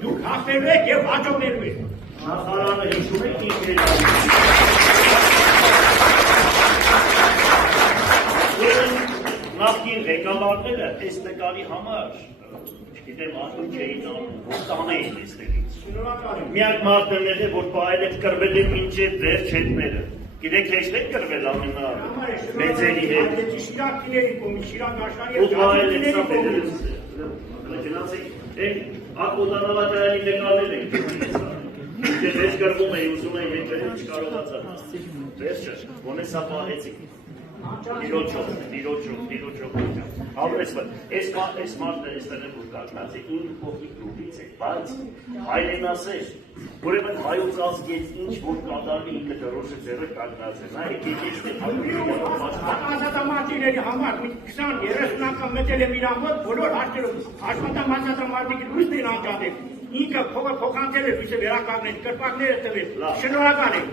Դուք հաղթելու եք և հաջողվելու եք։ Նախարարը հիշում եք ինչ նախկին ղեկավարները այս նկարի համար չգիտեմ անդու չէին անում, որ տանեին այստեղից։ Միակ մարդն է, որ պահել եք կռվել է մինչև վերջ հետները։ Գիտեք հեշտ եք կռվել ամենամեծերի հետ։ Ու պահել եք սա բերելուց է։ Գնացեք, ակոտանավակայանի նկարել ենք Դե վեզ գրվում էի, ուզում էի եկել չկարողացա։ Վերջը, ոնե սա պահեցիք։ Իրոչով։ Հավրես վր, ես մարդը եստեղ եմ որ կարկնած է, ինք փոխիկ լուպից է, բայց հայրենասեր, որևն հայոց ազգեց ինչ որ կատարվի ինքը դրոշը ձերը կարկնած է, նա եկեք ես է Ազատամարտիների համար 20-30 անգամ մտել եմ իրան մոտ, բոլոր հաշտերով, ազատամարտիկի լույսն են անջատել, ինքը փոխանցել է լույսը վերականգնել, կրպակները տվել, շնորհակալ եմ։